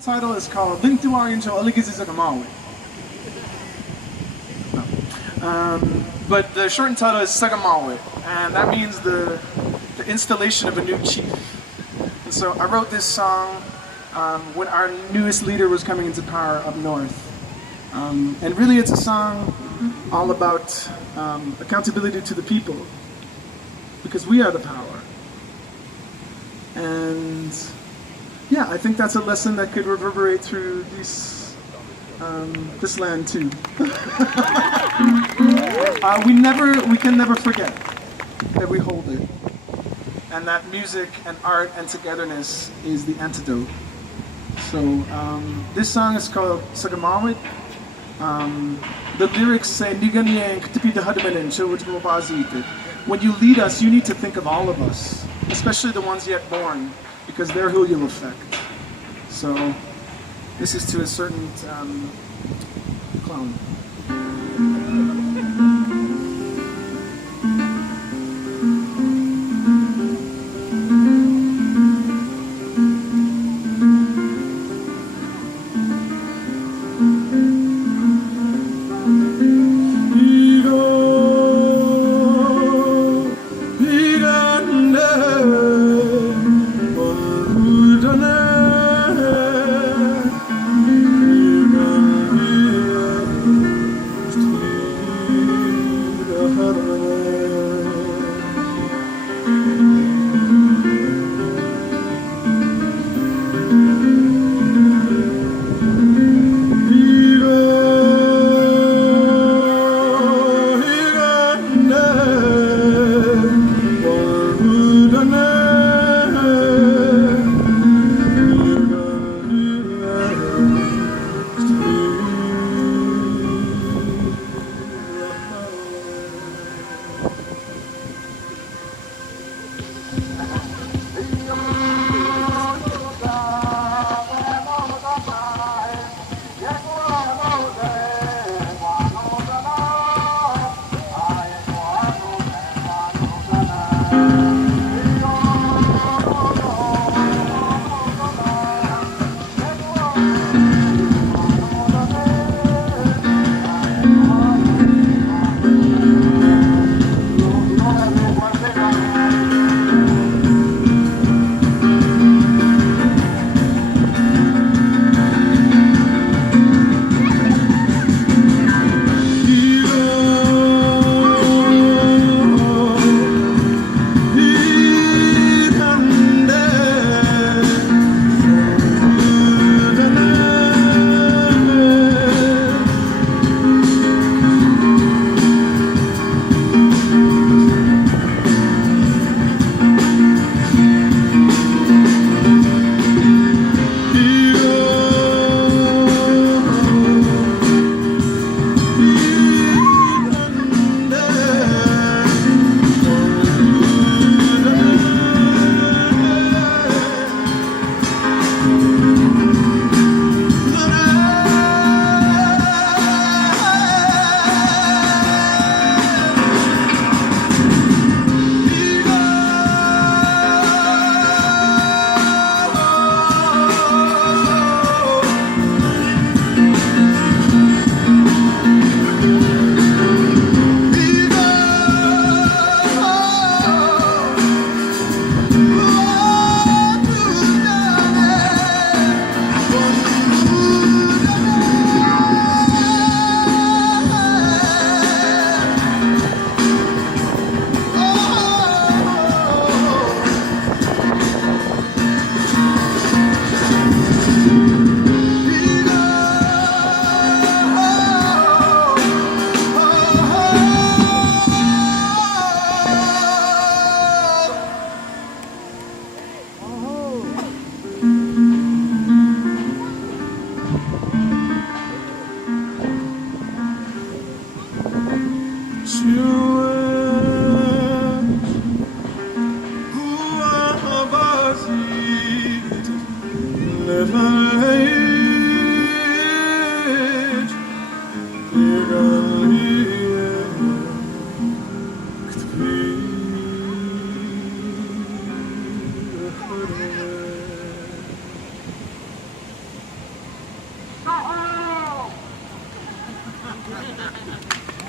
Title is called Lintuari into Oligizizagamawi. But the shortened title is Sagamawi, and that means the installation of a new chief. And so I wrote this song when our newest leader was coming into power up north. And really it's a song all about accountability to the people, because we are the power. And yeah, I think that's a lesson that could reverberate through this land too. We can never forget that we hold it, and that music and art and togetherness is the antidote. So this song is called Sagamawit. The lyrics say, when you lead us, you need to think of all of us, especially the ones yet born, because they're who you'll affect. So this is to a certain clown.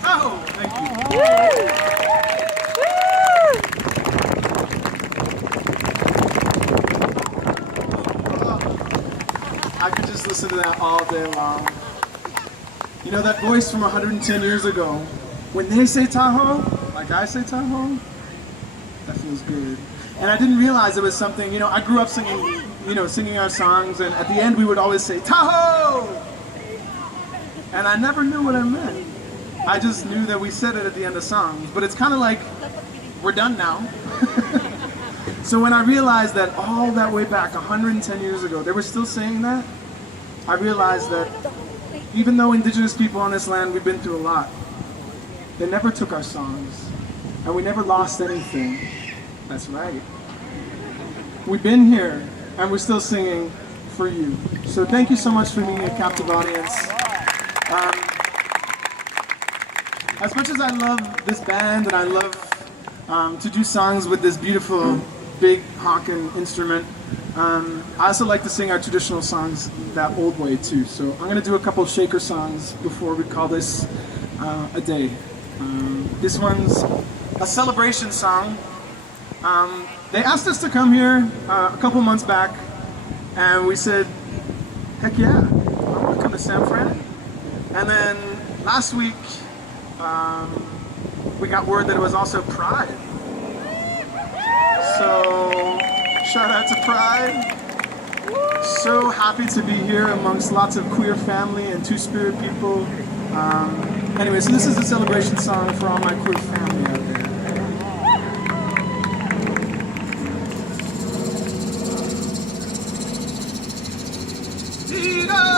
Oh, thank you. I could just listen to that all day long. You know, that voice from 110 years ago, when they say Tahoe, like I say Tahoe, that feels good. And I didn't realize it was something, you know, I grew up singing, singing our songs, and at the end we would always say, Tahoe! And I never knew what I meant. I just knew that we said it at the end of songs, but it's kind of like, we're done now. So when I realized that all that way back, 110 years ago, they were still saying that, I realized that even though indigenous people on this land, we've been through a lot, they never took our songs, and we never lost anything. That's right. We've been here, and we're still singing for you. So thank you so much for being a captive audience. As much as I love this band, and I love to do songs with this beautiful, big honkin' instrument, I also like to sing our traditional songs that old way too. So I'm going to do a couple shaker songs before we call this a day. This one's a celebration song. They asked us to come here a couple months back, and we said, heck yeah, I want to come to San Fran. And then last week, we got word that it was also Pride. So, shout out to Pride. So happy to be here amongst lots of queer family and two-spirit people. Anyway, so this is a celebration song for all my queer family out there. He go,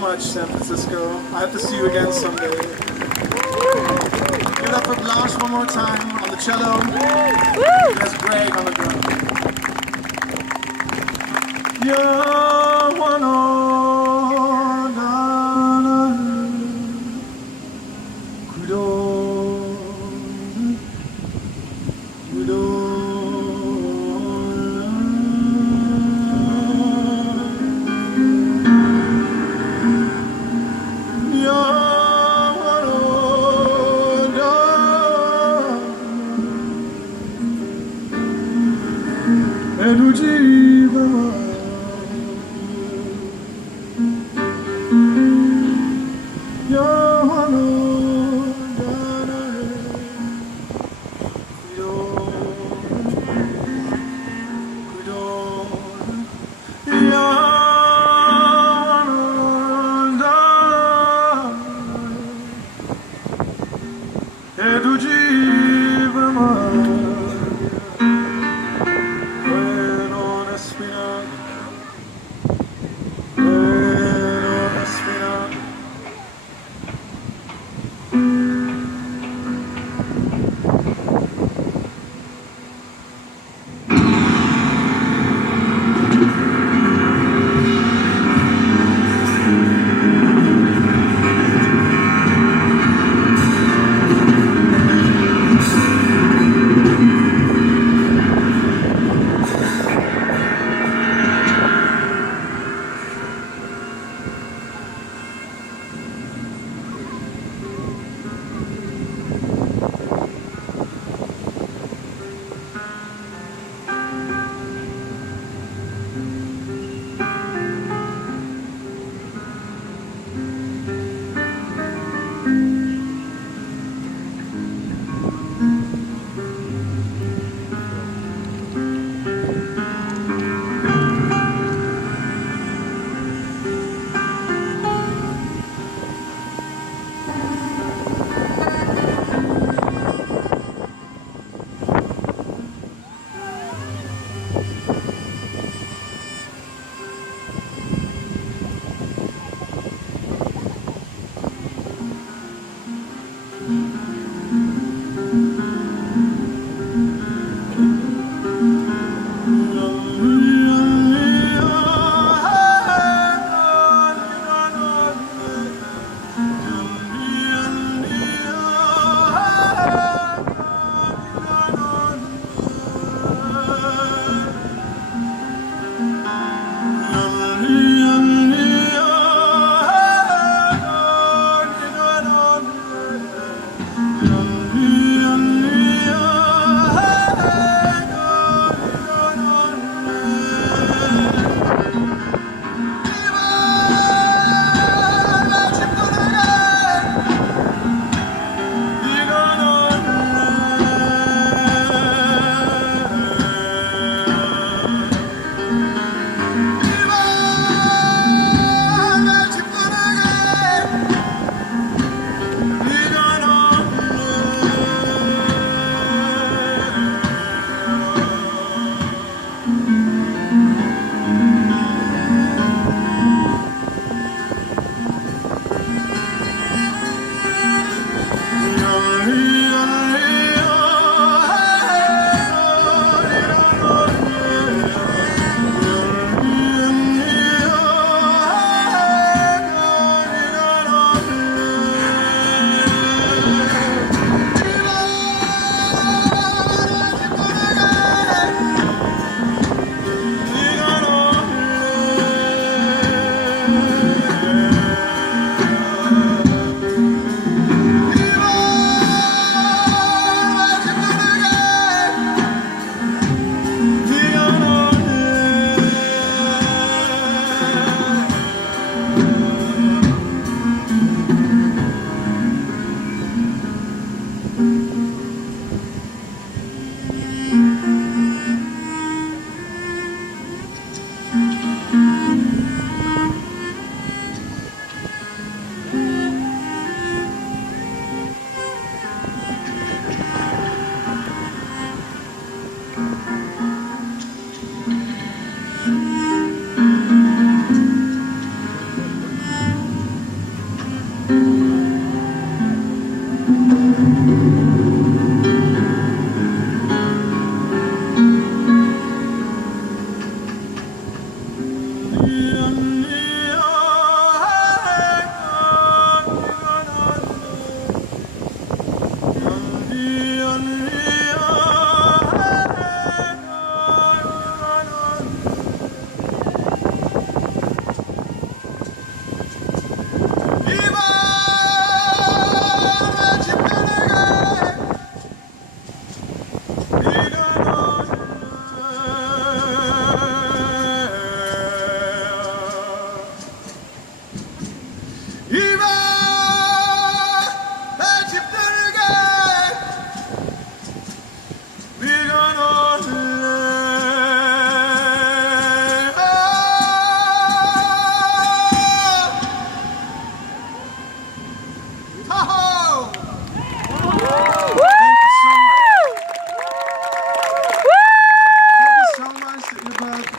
much, San Francisco. I hope to see you again someday. Give it up for Blanche one more time on the cello. That's Greg on the drum. Yeah, one on,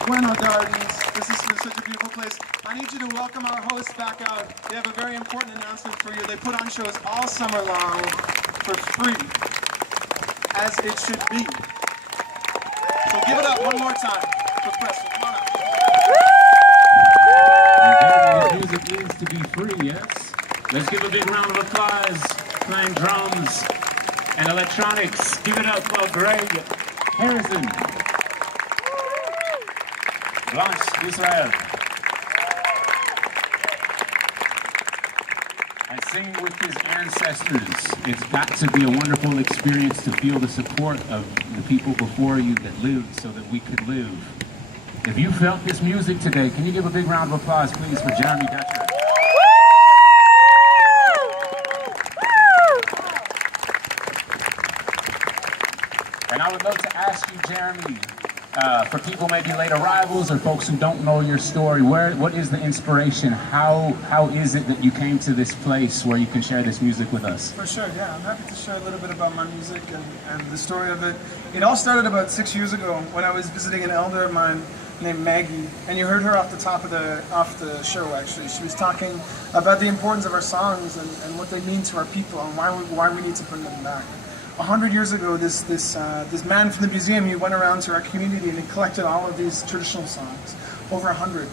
Buena Gardens. This is such a beautiful place. I need you to welcome our hosts back out. They have a very important announcement for you. They put on shows all summer long for free, as it should be. So give it up one more time for Preston. Come on up. Music needs to be free, yes? Let's give a big round of applause. Playing drums and electronics. Give it up for Greg Harrison. Blanche Israel. And sing with his ancestors. It's got to be a wonderful experience to feel the support of the people before you that lived so that we could live. If you felt this music today, can you give a big round of applause, please, for Jeremy Dutcher? And I would love to ask you, Jeremy, for people maybe late arrivals or folks who don't know your story, what is the inspiration? How is it that you came to this place where you can share this music with us? For sure, yeah. I'm happy to share a little bit about my music and the story of it. It all started about 6 years ago when I was visiting an elder of mine named Maggie, and you heard her off the show. Actually, she was talking about the importance of our songs and what they mean to our people and why we need to bring them back. 100 years ago, this man from the museum, he went around to our community and he collected all of these traditional songs, over 100,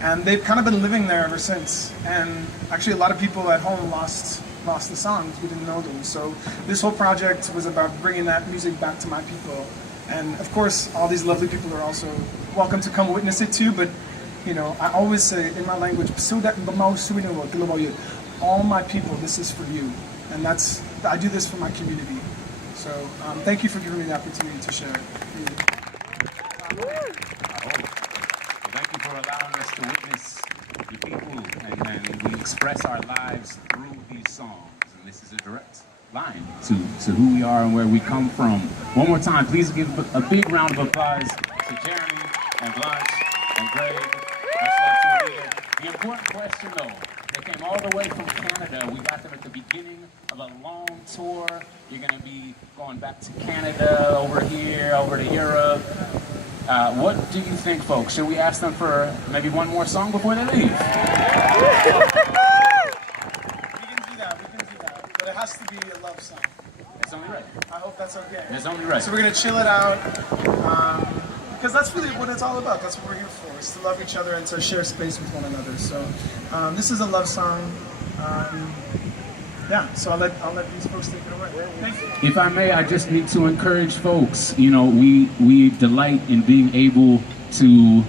and they've kind of been living there ever since. And actually, a lot of people at home lost the songs. We didn't know them. So this whole project was about bringing that music back to my people. And of course, all these lovely people are also welcome to come witness it too. But you know, I always say in my language, all my people, this is for you, and I do this for my community. So thank you for giving me the opportunity to share. Thank you for allowing us to witness the people, and we express our lives through these songs. And this is a direct line to who we are and where we come from. One more time, please give a big round of applause to Jeremy and Blanche and Greg. Much love to Anita. The important question, though, they came all the way from Canada. We got them at the beginning of a long tour. You're going to be going back to Canada, over here, over to Europe. What do you think, folks? Should we ask them for maybe one more song before they leave? We can do that, but it has to be a love song. It's only right. I hope that's okay. It's only right. So we're going to chill it out, because that's really what it's all about. That's what we're here for, is to love each other and to share space with one another. So this is a love song. Yeah, so I'll let these folks take it away. Thank you. If I may, I just need to encourage folks. You know, we delight in being able to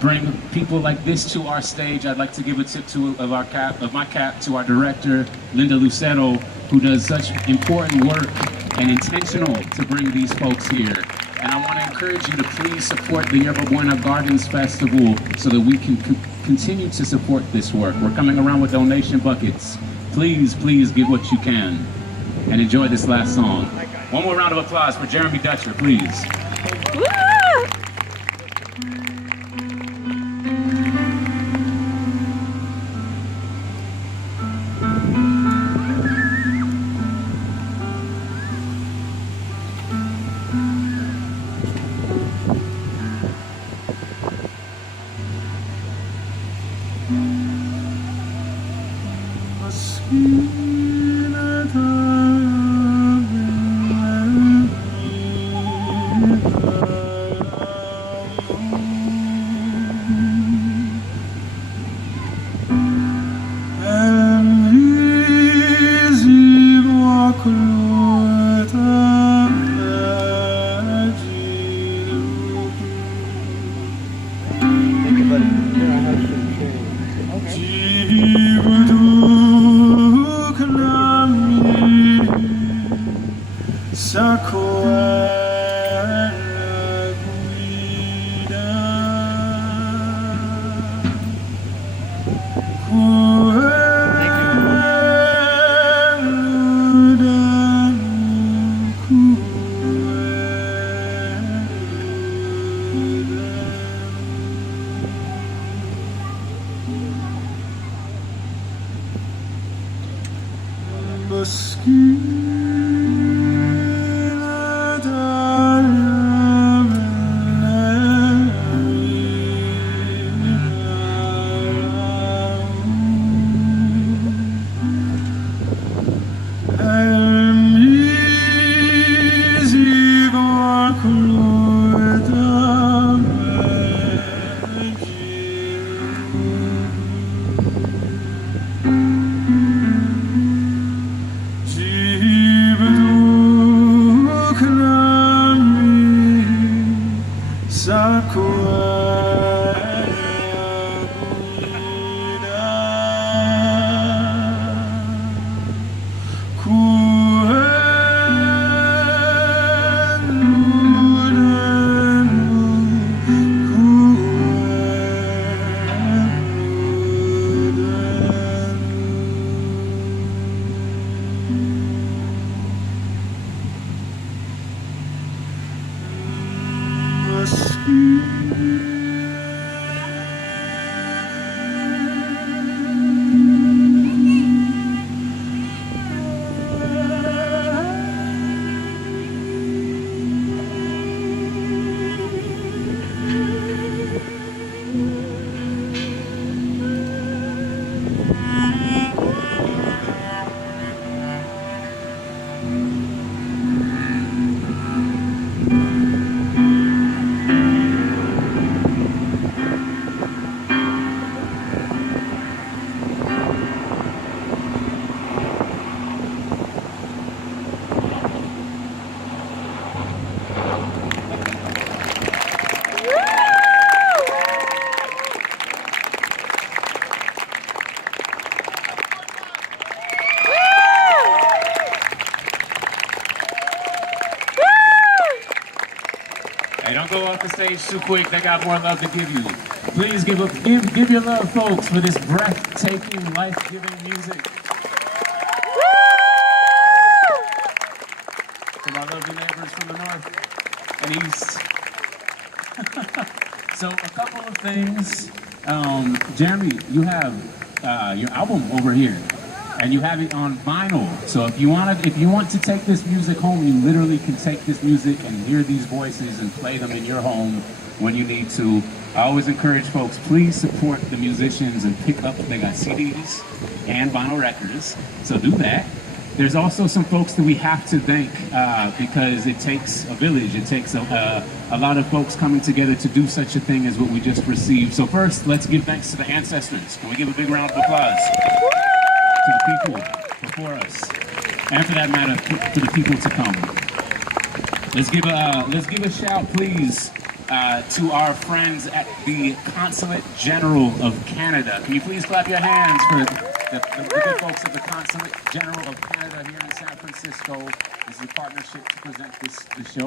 bring people like this to our stage. I'd like to give a tip of my cap to our director, Linda Lucero, who does such important work and intentional to bring these folks here. And I want to encourage you to please support the Yerba Buena Gardens Festival so that we can continue to support this work. We're coming around with donation buckets. Please, please give what you can and enjoy this last song. One more round of applause for Jeremy Dutcher, please. Hey, don't go off the stage too quick. They got more love to give you. Please give your love, folks, for this breathtaking, life-giving music. To my lovely neighbors from the north and east. So a couple of things. Jeremy, you have your album over here, and you have it on vinyl. So if you want to take this music home, you literally can take this music and hear these voices and play them in your home when you need to. I always encourage folks, please support the musicians and pick up. They got CDs and vinyl records, so do that. There's also some folks that we have to thank because it takes a village. It takes a lot of folks coming together to do such a thing as what we just received. So first, let's give thanks to the ancestors. Can we give a big round of applause to the people before us, and for that matter, to the people to come. Let's give a shout, please, to our friends at the Consulate General of Canada. Can you please clap your hands for the good folks at the Consulate General of Canada here in San Francisco? This is a partnership to present the show.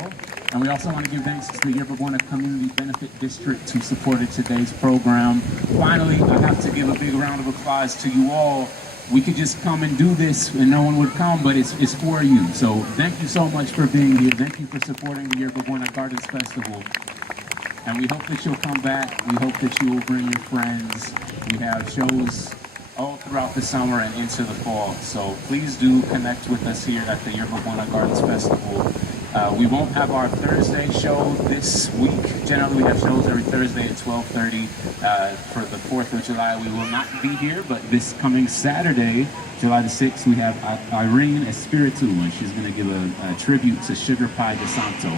And we also want to give thanks to the Yerba Buena Community Benefit District who supported today's program. Finally, I have to give a big round of applause to you all. We could just come and do this and no one would come, but it's for you. So thank you so much for being here. Thank you for supporting the Yerba Buena Gardens Festival. And we hope that you'll come back. We hope that you will bring your friends. We have shows all throughout the summer and into the fall. So please do connect with us here at the Yerba Buena Gardens Festival. We won't have our Thursday show this week. Generally, we have shows every Thursday at 12:30. For the 4th of July, we will not be here, but this coming Saturday, July the 6th, we have Irene Espiritu, and she's going to give a tribute to Sugar Pie de Santo.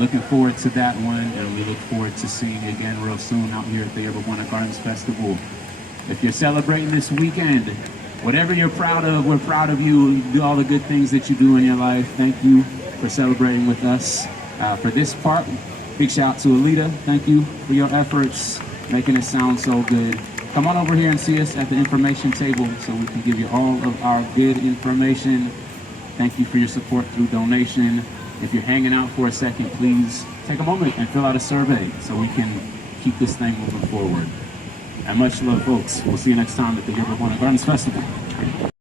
Looking forward to that one, and we look forward to seeing you again real soon out here at the Yerba Buena Gardens Festival. If you're celebrating this weekend, whatever you're proud of, we're proud of you. Do all the good things that you do in your life. Thank you for celebrating with us. For this part, big shout out to Alita. Thank you for your efforts, making it sound so good. Come on over here and see us at the information table so we can give you all of our good information. Thank you for your support through donation. If you're hanging out for a second, please take a moment and fill out a survey so we can keep this thing moving forward. And much love, folks. We'll see you next time at the Yerba Buena Gardens Festival.